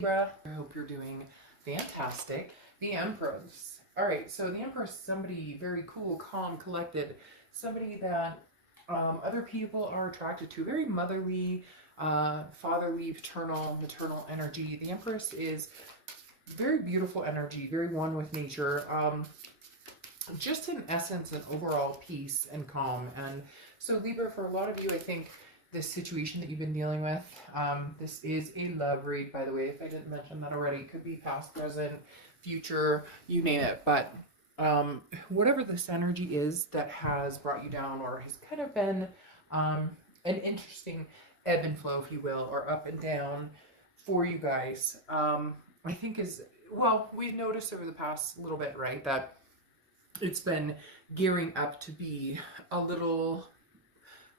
Libra. I hope you're doing fantastic. The Empress. All right, so the Empress is somebody very cool, calm, collected, somebody that other people are attracted to. Very motherly, fatherly, paternal, maternal energy. The Empress is very beautiful energy, very one with nature. Just in essence, an overall peace and calm. And so, Libra, for a lot of you, I think this situation that you've been dealing with, this is a love read, by the way, if I didn't mention that already. It could be past, present, future, you name it. But whatever this energy is that has brought you down or has kind of been an interesting ebb and flow, if you will, or up and down for you guys, I think is, well, we've noticed over the past little bit, right, that it's been gearing up to be a little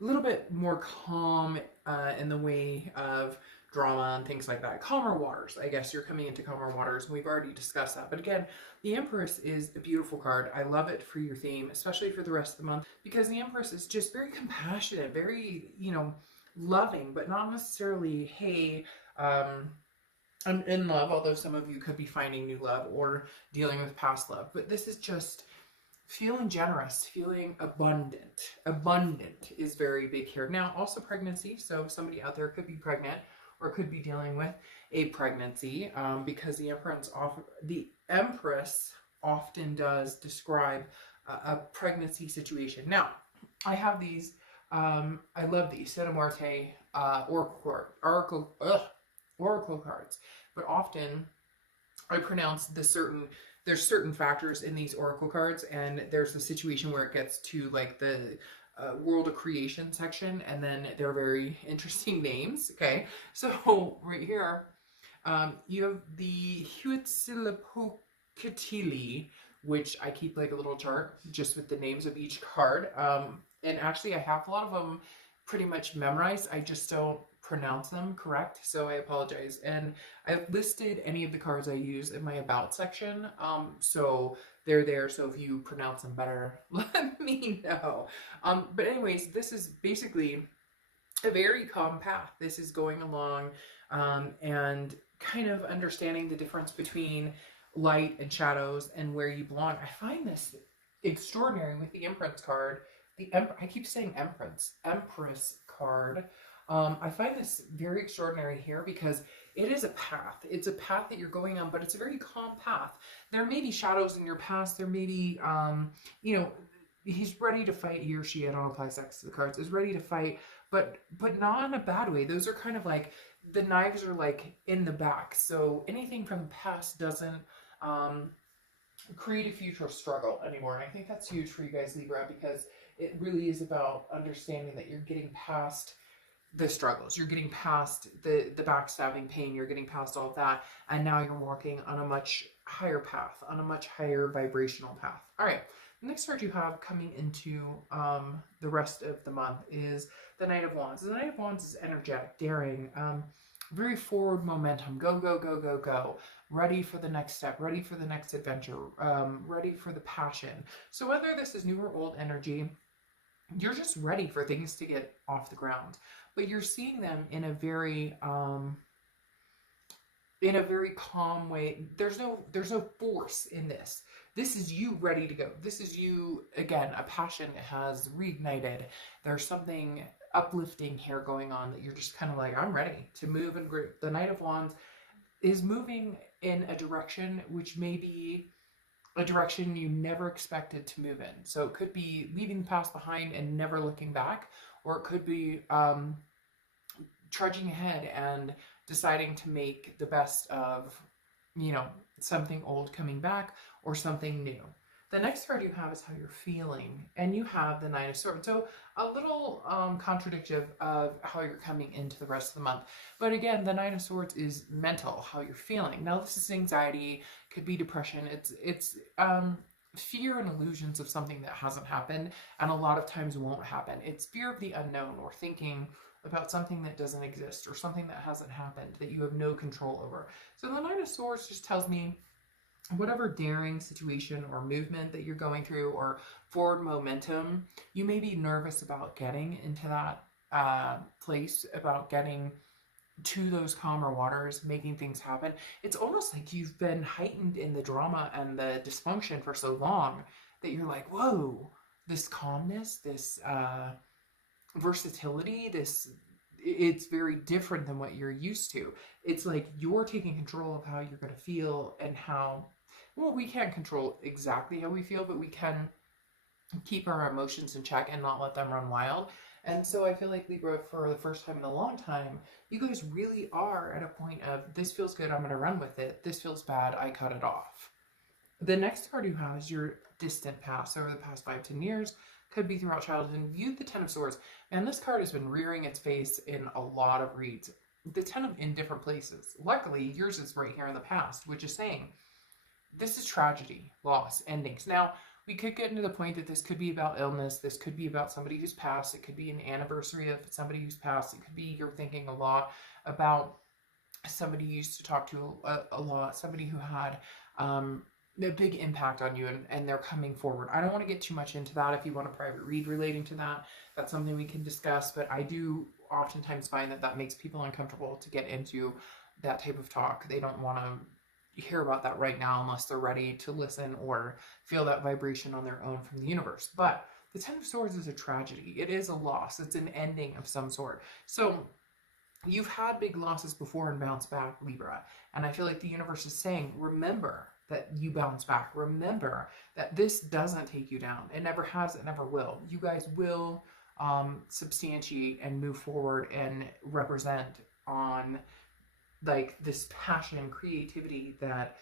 bit more calm in the way of drama and things like that. Calmer waters, I guess you're coming into calmer waters. We've already discussed that. But again, the Empress is a beautiful card. I love it for your theme, especially for the rest of the month, because the Empress is just very compassionate, very, loving, but not necessarily, hey, I'm in love, although some of you could be finding new love or dealing with past love. But this is just feeling generous, feeling abundant. Abundant is very big here. Now, also pregnancy. So somebody out there could be pregnant or could be dealing with a pregnancy, because the Empress often does describe a pregnancy situation. Now, I have these. I love these Cinemarte oracle cards, but often I pronounce there's certain factors in these oracle cards, and there's the situation where it gets to like the world of creation section, and then they're very interesting names. Okay, so right here, you have the Huitzilopochtli, which I keep like a little chart just with the names of each card. And actually, I have a lot of them pretty much memorized. I just don't pronounce them correct, so I apologize. And I've listed any of the cards I use in my about section, so they're there, so if you pronounce them better, let me know. But anyways, this is basically a very calm path. This is going along and kind of understanding the difference between light and shadows and where you belong. I find this extraordinary with the Empress card. I keep saying Empress card. I find this very extraordinary here because it is a path. It's a path that you're going on, but it's a very calm path. There may be shadows in your past. There may be, he's ready to fight. He or she, I don't apply sex to the cards, is ready to fight, but not in a bad way. Those are kind of like, the knives are like in the back. So anything from the past doesn't create a future struggle anymore. And I think that's huge for you guys, Libra, because it really is about understanding that you're getting past the struggles, you're getting past the backstabbing pain, you're getting past all of that, and now you're walking on a much higher path, on a much higher vibrational path. All right, the next card you have coming into the rest of the month is the Knight of Wands. The Knight of Wands is energetic, daring, very forward momentum, go, go, go, go, go, ready for the next step, ready for the next adventure, ready for the passion. So whether this is new or old energy, you're just ready for things to get off the ground, but you're seeing them in a very calm way. There's no force in this. This is you ready to go. This is you, again, a passion has reignited. There's something uplifting here going on that you're just kind of like, I'm ready to move and grow. The Knight of Wands is moving in a direction which may be a direction you never expected to move in. So it could be leaving the past behind and never looking back, or it could be trudging ahead and deciding to make the best of, something old coming back or something new. The next card you have is how you're feeling, and you have the Nine of Swords. So a little contradictive of how you're coming into the rest of the month. But again, the Nine of Swords is mental, how you're feeling. Now this is anxiety, could be depression. It's fear and illusions of something that hasn't happened and a lot of times won't happen. It's fear of the unknown, or thinking about something that doesn't exist or something that hasn't happened that you have no control over. So the Nine of Swords just tells me whatever daring situation or movement that you're going through or forward momentum, you may be nervous about getting into that place, about getting to those calmer waters, making things happen. It's almost like you've been heightened in the drama and the dysfunction for so long that you're like, whoa, this calmness, this versatility, this, it's very different than what you're used to. It's like you're taking control of how you're going to feel and how, well, we can't control exactly how we feel, but we can keep our emotions in check and not let them run wild. And so I feel like Libra, for the first time in a long time, you guys really are at a point of, this feels good, I'm going to run with it. This feels bad, I cut it off. The next card you have is your distant past, over the past 5-10 years, could be throughout childhood. And view the Ten of Swords. And this card has been rearing its face in a lot of reads. The Ten of in different places. Luckily, yours is right here in the past, which is saying this is tragedy, loss, endings. Now, we could get into the point that this could be about illness. This could be about somebody who's passed. It could be an anniversary of somebody who's passed. It could be you're thinking a lot about somebody you used to talk to a lot, somebody who had a big impact on you, and they're coming forward. I don't want to get too much into that. If you want a private read relating to that, that's something we can discuss, but I do oftentimes find that that makes people uncomfortable to get into that type of talk. They don't want to hear about that right now unless they're ready to listen or feel that vibration on their own from the universe. But the Ten of Swords is a tragedy. It is a loss. It's an ending of some sort. So you've had big losses before and bounced back, Libra. And I feel like the universe is saying, remember that you bounce back. Remember that this doesn't take you down. It never has, it never will. You guys will substantiate and move forward and represent on like this passion, creativity that,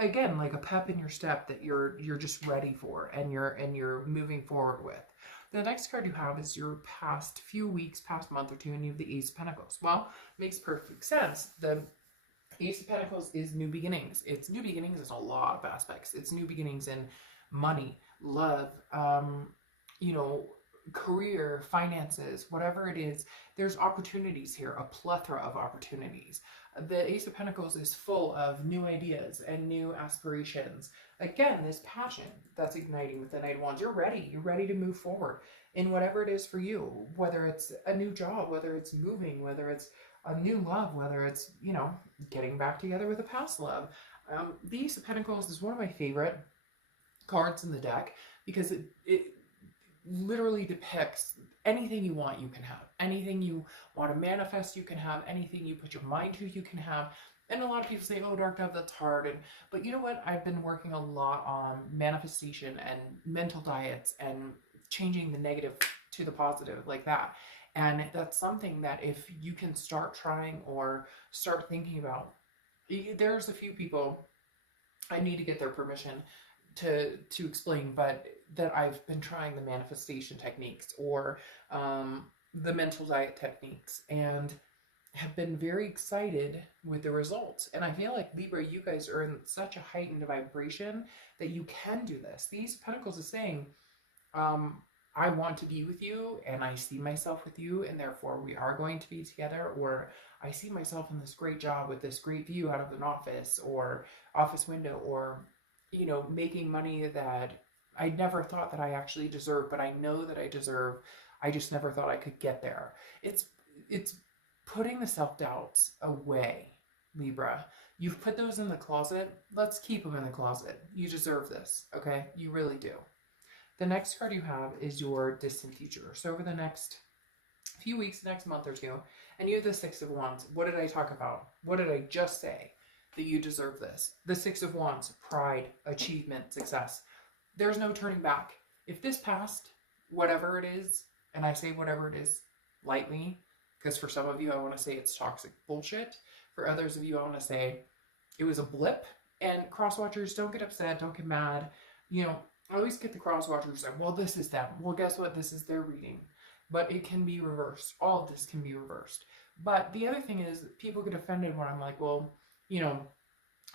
again, like a pep in your step that you're just ready for and you're moving forward with. The next card you have is your past few weeks, past month or two, and you have the Ace of Pentacles. Well, makes perfect sense. The Ace of Pentacles is new beginnings. It's new beginnings in a lot of aspects. It's new beginnings in money, love, career, finances, whatever it is. There's opportunities here, a plethora of opportunities. The Ace of Pentacles is full of new ideas and new aspirations. Again, this passion that's igniting with the Knight of Wands. You're ready. You're ready to move forward in whatever it is for you, whether it's a new job, whether it's moving, whether it's a new love, whether it's, getting back together with a past love. The Ace of Pentacles is one of my favorite cards in the deck because it literally depicts anything you want, you can have. Anything you want to manifest, you can have. Anything you put your mind to, you can have. And a lot of people say, oh, Dark Dove, that's hard. But you know what? I've been working a lot on manifestation and mental diets and changing the negative to the positive like that. And that's something that if you can start trying or start thinking about, there's a few people, I need to get their permission to explain, but that I've been trying the manifestation techniques or the mental diet techniques and have been very excited with the results. And I feel like Libra, you guys are in such a heightened vibration that you can do this. These Pentacles is saying, I want to be with you and I see myself with you and therefore we are going to be together, or I see myself in this great job with this great view out of an office or office window, or making money that I never thought that I actually deserved, but I know that I deserve. I just never thought I could get there. It's putting the self-doubts away, Libra. You've put those in the closet. Let's keep them in the closet. You deserve this, okay? You really do. The next card you have is your distant future. So over the next few weeks, next month or two, and you have the Six of Wands. What did I talk about? What did I just say? That you deserve this. The Six of Wands, pride, achievement, success. There's no turning back. If this passed, whatever it is, and I say whatever it is lightly, because for some of you I want to say it's toxic bullshit. For others of you I want to say it was a blip. And cross-watchers, don't get upset, don't get mad. I always get the cross-watchers like, well, this is them. Well, guess what? This is their reading. But it can be reversed. All of this can be reversed. But the other thing is, people get offended when I'm like, well,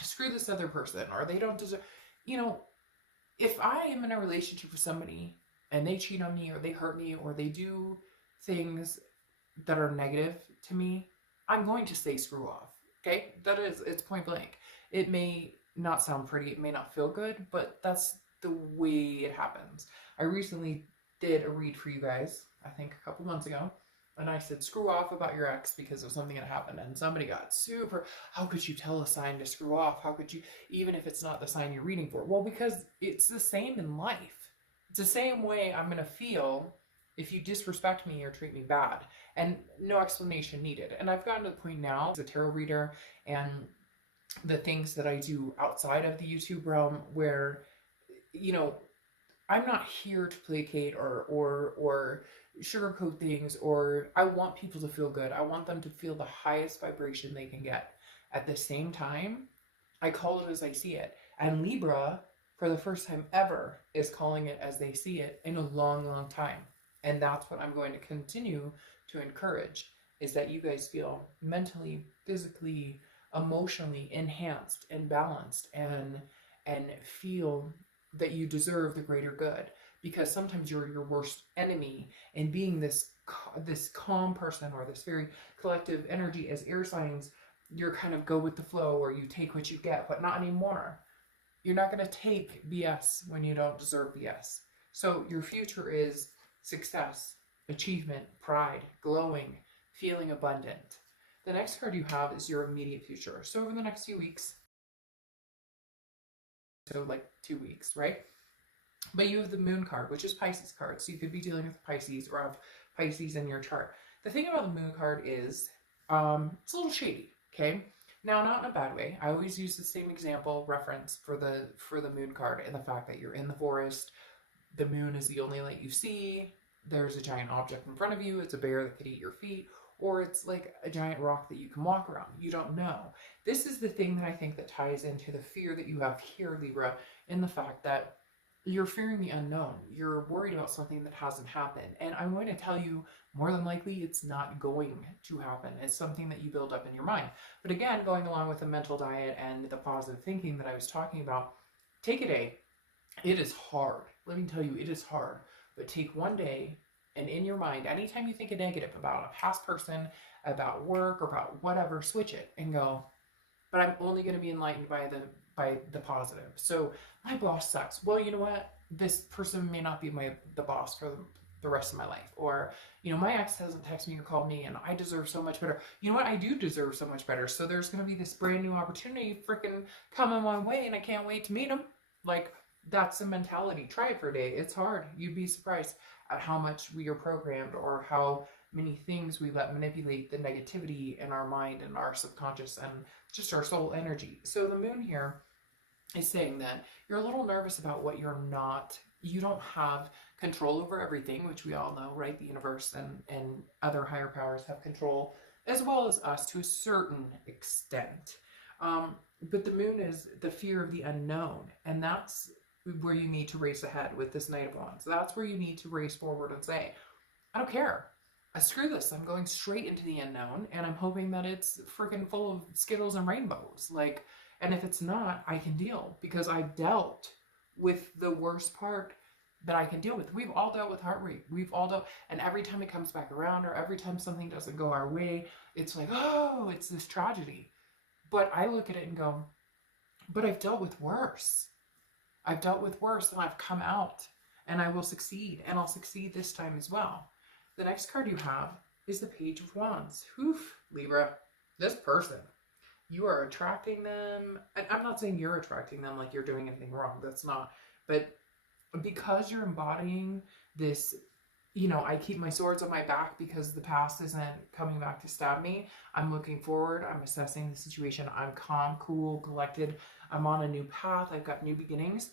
screw this other person, or they don't deserve, if I am in a relationship with somebody and they cheat on me or they hurt me or they do things that are negative to me, I'm going to say screw off. Okay? It's point blank. It may not sound pretty, it may not feel good, but that's the way it happens. I recently did a read for you guys, I think a couple months ago, And I said, screw off about your ex because of something that happened. And somebody got super, how could you tell a sign to screw off? How could you, even if it's not the sign you're reading for? Well, because it's the same in life. It's the same way I'm going to feel if you disrespect me or treat me bad. And no explanation needed. And I've gotten to the point now as a tarot reader and the things that I do outside of the YouTube realm where, you know, I'm not here to placate or sugarcoat things, or I want people to feel good. I want them to feel the highest vibration they can get. At the same time, I call it as I see it. And Libra, for the first time ever, is calling it as they see it in a long, long time. And that's what I'm going to continue to encourage, is that you guys feel mentally, physically, emotionally enhanced and balanced, and feel that you deserve the greater good, because sometimes you're your worst enemy. And being this calm person, or this very collective energy as air signs, you're kind of go with the flow, or you take what you get, but not anymore. You're not going to take BS when you don't deserve BS. So your future is success, achievement, pride, glowing, feeling abundant. The next card you have is your immediate future. So over the next few weeks, so like 2 weeks, right? But you have the moon card, which is Pisces card. So you could be dealing with Pisces or have Pisces in your chart. The thing about the moon card is it's a little shady, okay? Now, not in a bad way. I always use the same example reference for the moon card, and the fact that you're in the forest, the moon is the only light you see, there's a giant object in front of you, it's a bear that could eat your feet, or it's like a giant rock that you can walk around. You don't know. This is the thing that I think that ties into the fear that you have here, Libra, in the fact that you're fearing the unknown. You're worried about something that hasn't happened. And I'm going to tell you, more than likely, it's not going to happen. It's something that you build up in your mind. But again, going along with the mental diet and the positive thinking that I was talking about, take a day. It is hard. Let me tell you, it is hard. But take one day, and in your mind, anytime you think a negative about a past person, about work, or about whatever, switch it and go, but I'm only going to be enlightened by the positive. So my boss sucks. Well, you know what? This person may not be the boss for the rest of my life. Or, you know, my ex hasn't texted me or called me, and I deserve so much better. You know what? I do deserve so much better. So there's going to be this brand new opportunity freaking coming my way, and I can't wait to meet him. Like, that's the mentality. Try it for a day. It's hard. You'd be surprised at how much we are programmed, or how many things we let manipulate the negativity in our mind and our subconscious and just our soul energy. So the moon here is saying that you're a little nervous about what you don't have control over everything, which we all know, right? The universe and other higher powers have control, as well as us to a certain extent. But the moon is the fear of the unknown, and that's where you need to race ahead with this Knight of Wands. That's where you need to race forward and say, I don't care. Screw this. I'm going straight into the unknown, and I'm hoping that it's freaking full of Skittles and rainbows. Like, and if it's not, I can deal, because I've dealt with the worst part that I can deal with. We've all dealt with heart rate. We've all dealt, and every time it comes back around, or every time something doesn't go our way, it's like, oh, it's this tragedy. But I look at it and go, but I've dealt with worse. I've dealt with worse, and I've come out, and I will succeed, and I'll succeed this time as well. The next card you have is the Page of Wands. Oof, Libra, this person, you are attracting them. And I'm not saying you're attracting them like you're doing anything wrong. That's not. But because you're embodying this, you know, I keep my swords on my back because the past isn't coming back to stab me. I'm looking forward. I'm assessing the situation. I'm calm, cool, collected. I'm on a new path. I've got new beginnings.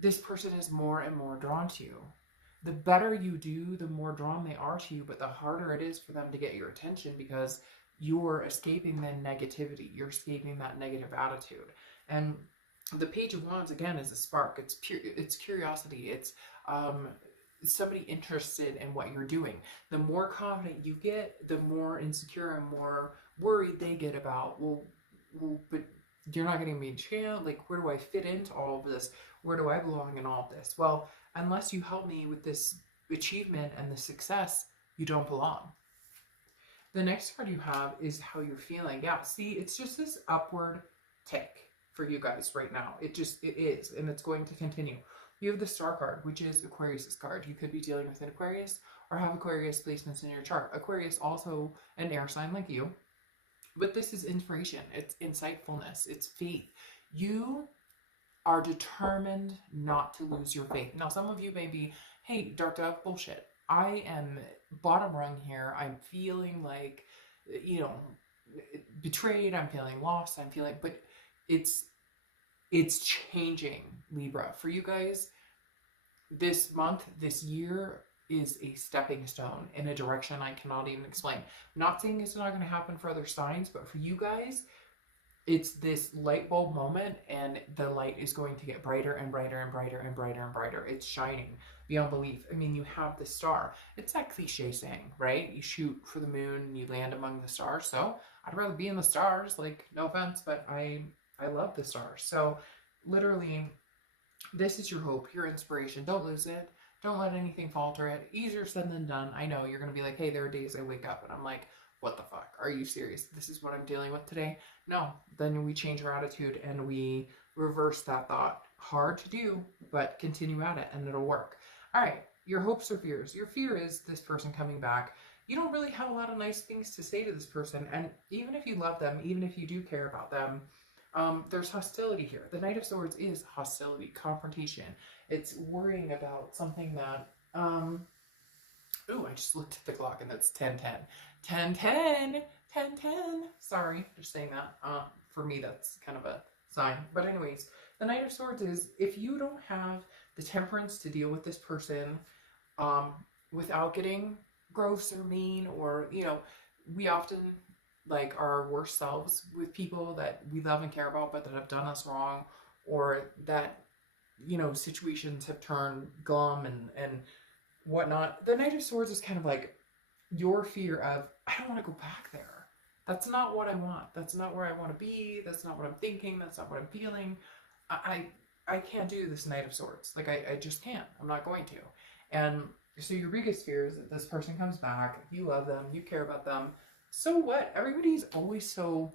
This person is more and more drawn to you. The better you do, the more drawn they are to you, but the harder it is for them to get your attention, because you're escaping the negativity. You're escaping that negative attitude. And the Page of Wands, again, is a spark. It's pure, it's curiosity. It's somebody interested in what you're doing. The more confident you get, the more insecure and more worried they get about, well, but you're not getting me a chance. Like, where do I fit into all of this? Where do I belong in all of this? Well, unless you help me with this achievement and the success, you don't belong. The next card you have is how you're feeling. Yeah, see, it's just this upward tick for you guys right now. It is, and it's going to continue. You have the Star card, which is Aquarius's card. You could be dealing with an Aquarius or have Aquarius placements in your chart. Aquarius also an air sign like you, but this is inspiration. It's insightfulness. It's faith. You are determined not to lose your faith. Now, some of you may be, hey, Dark Dove, bullshit. I am bottom rung here. I'm feeling like, you know, betrayed. I'm feeling lost. I'm feeling, but it's changing, Libra. For you guys, this month, this year is a stepping stone in a direction I cannot even explain. I'm not saying it's not going to happen for other signs, but for you guys, it's this light bulb moment, and the light is going to get brighter and brighter and brighter and brighter and brighter. It's shining beyond belief. I mean, you have the star. It's that cliche saying, right? You shoot for the moon and you land among the stars. So I'd rather be in the stars. Like, no offense, but I love the stars. So literally, this is your hope, your inspiration. Don't lose it. Don't let anything falter it. Easier said than done. I know you're going to be like, hey, there are days I wake up and I'm like, what the fuck? Are you serious? This is what I'm dealing with today? No. Then we change our attitude and we reverse that thought. Hard to do, but continue at it and it'll work. All right. Your hopes or fears. Your fear is this person coming back. You don't really have a lot of nice things to say to this person. And even if you love them, even if you do care about them, there's hostility here. The Knight of Swords is hostility, confrontation. It's worrying about something that, ooh, I just looked at the clock and that's 10:10. 10:10, 10:10. Sorry, just saying that. For me, that's kind of a sign. But anyways, the Knight of Swords is, if you don't have the temperance to deal with this person, without getting gross or mean, or, you know, we often like our worst selves with people that we love and care about, but that have done us wrong, or that, you know, situations have turned glum and whatnot. The Knight of Swords is kind of like your fear of, I don't want to go back there. That's not what I want. That's not where I want to be. That's not what I'm thinking. That's not what I'm feeling. I can't do this Knight of Swords. Like, I just can't. I'm not going to. And so your biggest fear is that this person comes back. You love them. You care about them. So what? Everybody's always so,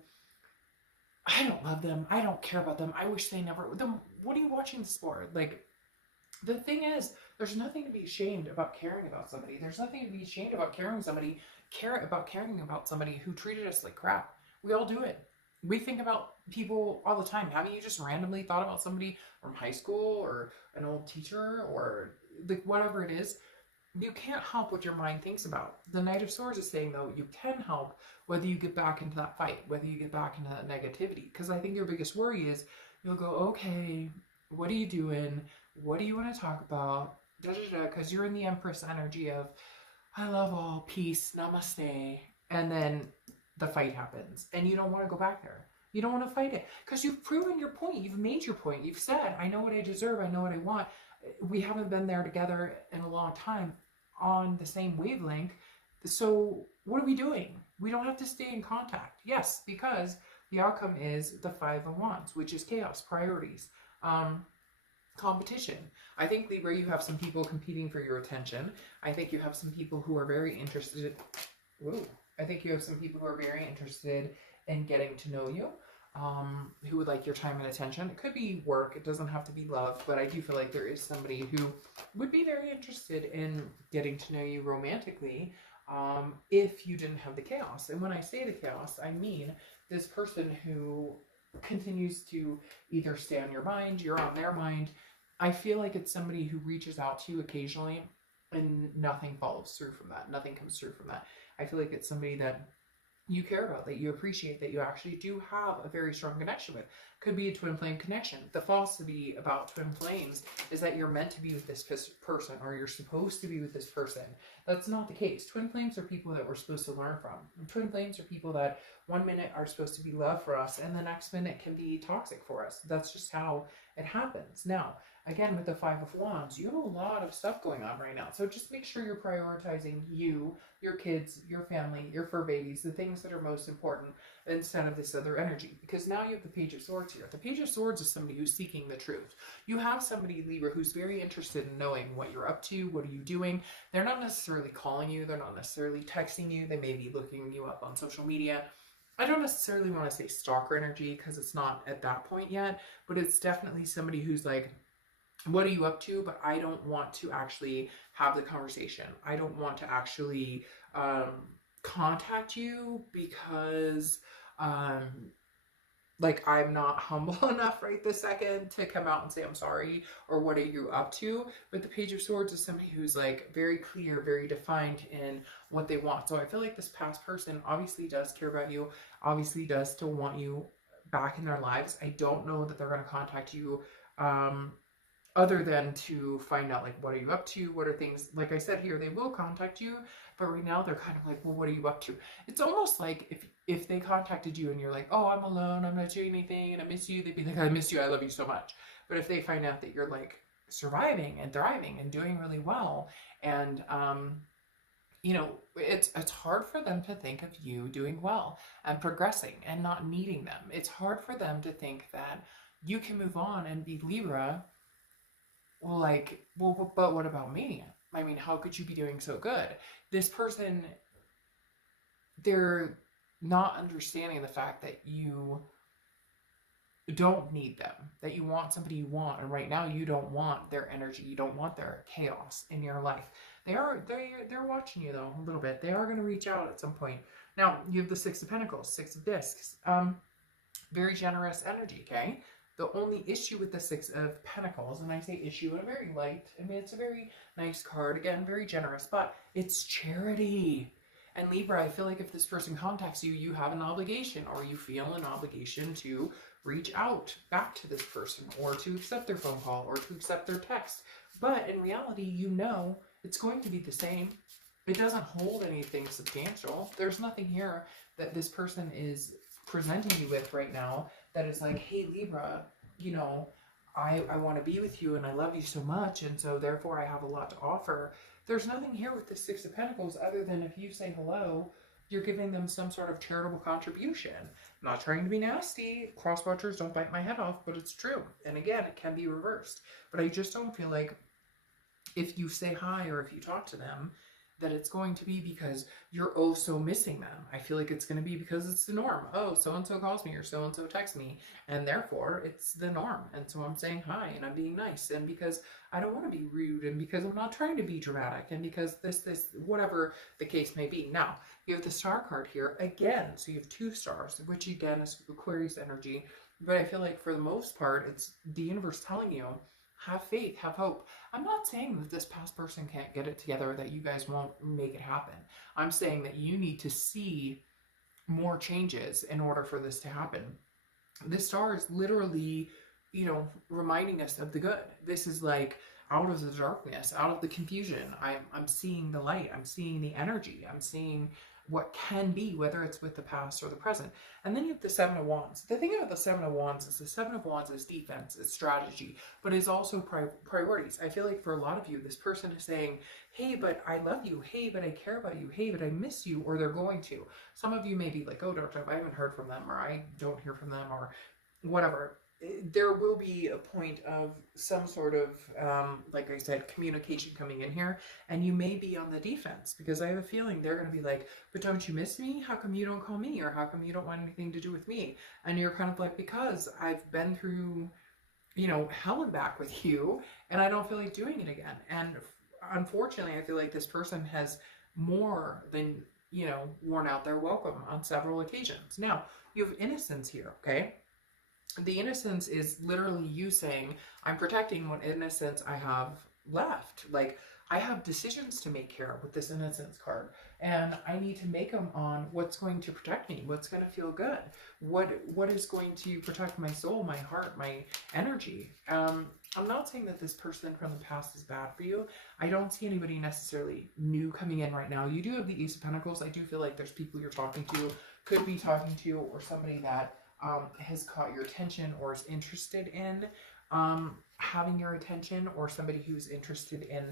I don't love them. I don't care about them. I wish they never, then what are you watching this for? Like, the thing is, there's nothing to be ashamed about caring about somebody. There's nothing to be ashamed about caring about somebody who treated us like crap. We all do it. We think about people all the time. Haven't you just randomly thought about somebody from high school or an old teacher or like whatever it is? You can't help what your mind thinks about. The Knight of Swords is saying, though, you can help whether you get back into that fight, whether you get back into that negativity. Because I think your biggest worry is you'll go, okay, what are you doing? What do you want to talk about? Because you're in the Empress energy of, I love all, peace, namaste. And then the fight happens. And you don't want to go back there. You don't want to fight it. Because you've proven your point. You've made your point. You've said, I know what I deserve. I know what I want. We haven't been there together in a long time on the same wavelength. So what are we doing? We don't have to stay in contact. Yes, because the outcome is the Five of Wands, which is chaos, priorities, competition. I think, Libra, you have some people competing for your attention. I think you have some people who are very interested. I think you have some people who are very interested in getting to know you. Who would like your time and attention. It could be work. It doesn't have to be love, but I do feel like there is somebody who would be very interested in getting to know you romantically, if you didn't have the chaos. And when I say the chaos, I mean this person who continues to either stay on your mind, you're on their mind. I feel like it's somebody who reaches out to you occasionally and nothing follows through from that. Nothing comes through from that. I feel like it's somebody that you care about, that you appreciate, that you actually do have a very strong connection with. Could be a twin flame connection. The philosophy about twin flames is that you're meant to be with this person, or you're supposed to be with this person. That's not the case. Twin flames are people that we're supposed to learn from. And twin flames are people that 1 minute are supposed to be love for us, and the next minute can be toxic for us. That's just how it happens. Now, again, with the Five of Wands, you have a lot of stuff going on right now. So just make sure you're prioritizing you, your kids, your family, your fur babies, the things that are most important, instead of this other energy. Because now you have the Page of Swords here. The Page of Swords is somebody who's seeking the truth. You have somebody, Libra, who's very interested in knowing what you're up to, what are you doing. They're not necessarily calling you. They're not necessarily texting you. They may be looking you up on social media. I don't necessarily want to say stalker energy because it's not at that point yet, but it's definitely somebody who's like, what are you up to? But I don't want to actually have the conversation. I don't want to actually contact you because um, like I'm not humble enough right this second to come out and say I'm sorry or what are you up to. But the Page of Swords is somebody who's like very clear, very defined in what they want. So I feel like this past person obviously does care about you, obviously does still want you back in their lives. I don't know that they're going to contact you um other than to find out like what are you up to, what are things, like I said here, they will contact you, but right now they're kind of like, well, what are you up to? It's almost like if they contacted you and you're like, oh, I'm alone, I'm not doing anything and I miss you, they'd be like, I miss you, I love you so much. But if they find out that you're like surviving and thriving and doing really well, and you know, it's hard for them to think of you doing well and progressing and not needing them. It's hard for them to think that you can move on and be Libra. Well, like, well, but what about me? I mean, how could you be doing so good? This person, they're not understanding the fact that you don't need them, that you want somebody you want, and right now you don't want their energy, you don't want their chaos in your life. They're watching you though a little bit. They are going to reach out at some point. Now you have the Six of Pentacles, Six of Discs. Very generous energy. Okay. The only issue with the Six of Pentacles, and I say issue in a very light, I mean, it's a very nice card, again, very generous, but it's charity. And Libra, I feel like if this person contacts you, you have an obligation, or you feel an obligation to reach out back to this person, or to accept their phone call, or to accept their text. But in reality, you know it's going to be the same. It doesn't hold anything substantial. There's nothing here that this person is presenting you with right now that is like, hey, Libra, you know, I want to be with you and I love you so much, and so therefore I have a lot to offer. There's nothing here with the Six of Pentacles other than if you say hello, you're giving them some sort of charitable contribution. I'm not trying to be nasty. Cross watchers, don't bite my head off, but it's true. And again, it can be reversed. But I just don't feel like if you say hi or if you talk to them, that it's going to be because you're oh so missing them. I feel like it's going to be because it's the norm. Oh, so-and-so calls me or so-and-so texts me, and therefore it's the norm. And so I'm saying hi and I'm being nice, and because I don't want to be rude, and because I'm not trying to be dramatic, and because this, whatever the case may be. Now, you have the Star card here again. So you have two stars, which again is Aquarius energy. But I feel like for the most part, it's the universe telling you, have faith, have hope. I'm not saying that this past person can't get it together, that you guys won't make it happen. I'm saying that you need to see more changes in order for this to happen. This star is literally, you know, reminding us of the good. This is like out of the darkness, out of the confusion. I'm seeing the light. I'm seeing the energy. I'm seeing what can be, whether it's with the past or the present. And then you have the Seven of Wands. The thing about the Seven of Wands is the Seven of Wands is defense, it's strategy, but it's also priorities. I feel like for a lot of you, this person is saying, hey, but I love you. Hey, but I care about you. Hey, but I miss you, or they're going to. Some of you may be like, oh, I haven't heard from them, or I don't hear from them, or whatever. There will be a point of some sort of, like I said, communication coming in here, and you may be on the defense because I have a feeling they're going to be like, but don't you miss me? How come you don't call me? Or how come you don't want anything to do with me? And you're kind of like, because I've been through, you know, hell and back with you, and I don't feel like doing it again. And unfortunately, I feel like this person has more than, you know, worn out their welcome on several occasions. Now, you have innocence here, okay? The innocence is literally you saying, I'm protecting what innocence I have left. Like, I have decisions to make here with this innocence card, and I need to make them on what's going to protect me, what's going to feel good, what is going to protect my soul, my heart, my energy. I'm not saying that this person from the past is bad for you. I don't see anybody necessarily new coming in right now. You do have the Ace of Pentacles. I do feel like there's people you're talking to, could be talking to, or somebody that has caught your attention or is interested in having your attention, or somebody who's interested in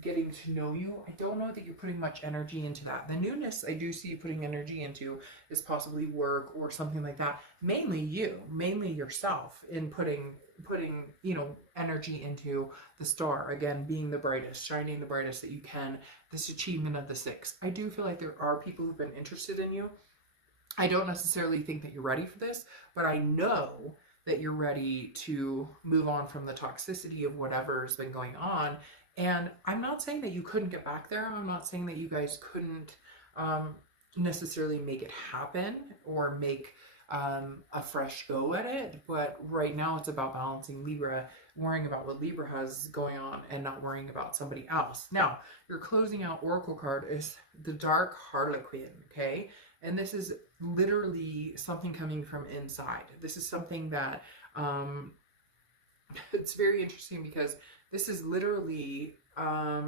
getting to know you. I don't know that you're putting much energy into that. The newness I do see you putting energy into is possibly work or something like that. Mainly you, mainly yourself, in putting you know, energy into the star, again, being the brightest, shining the brightest that you can, this achievement of the Six. I do feel like there are people who've been interested in you. I don't necessarily think that you're ready for this, but I know that you're ready to move on from the toxicity of whatever's been going on. And I'm not saying that you couldn't get back there. I'm not saying that you guys couldn't necessarily make it happen or make a fresh go at it. But right now it's about balancing Libra, worrying about what Libra has going on and not worrying about somebody else. Now, your closing out oracle card is the Dark Harlequin, okay? And this is literally something coming from inside. This is something that it's very interesting because this is literally I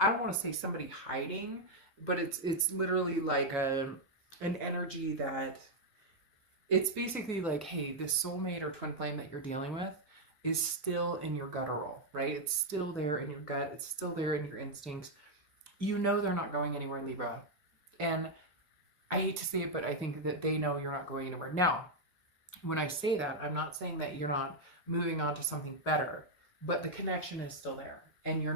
don't want to say somebody hiding, but it's literally like an energy that it's basically like, hey, this soulmate or twin flame that you're dealing with is still in your guttural, right? It's still there in your gut. It's still there in your instincts. You know they're not going anywhere, Libra. And I hate to say it, but I think that they know you're not going anywhere. Now, when I say that, I'm not saying that you're not moving on to something better, but the connection is still there. And you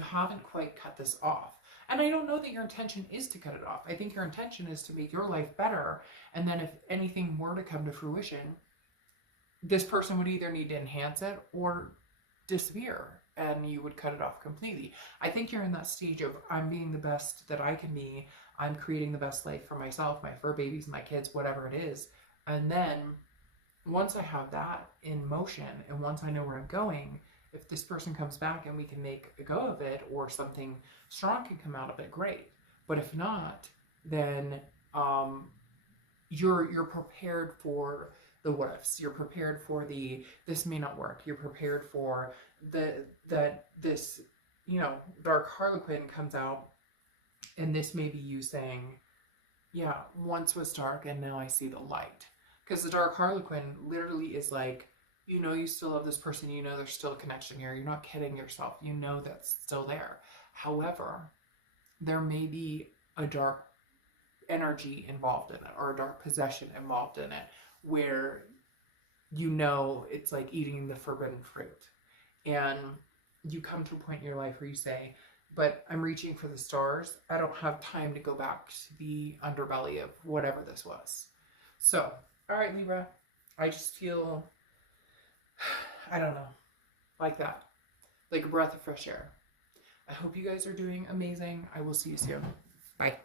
haven't quite cut this off. And I don't know that your intention is to cut it off. I think your intention is to make your life better. And then if anything were to come to fruition, this person would either need to enhance it or disappear, and you would cut it off completely. I think you're in that stage of, I'm being the best that I can be. I'm creating the best life for myself, my fur babies, my kids, whatever it is. And then once I have that in motion and once I know where I'm going, if this person comes back and we can make a go of it or something strong can come out of it, great. But if not, then you're prepared for the what ifs. You're prepared for the this may not work. You're prepared for this Dark Harlequin comes out, and this may be you saying, yeah, once was dark and now I see the light. Because the Dark Harlequin literally is like, you know you still love this person, you know there's still a connection here, you're not kidding yourself, you know that's still there. However, there may be a dark energy involved in it, or a dark possession involved in it, where you know it's like eating the forbidden fruit. And you come to a point in your life where you say, but I'm reaching for the stars. I don't have time to go back to the underbelly of whatever this was. So, all right, Libra, I just feel, I don't know, like that, like a breath of fresh air. I hope you guys are doing amazing. I will see you soon. Bye.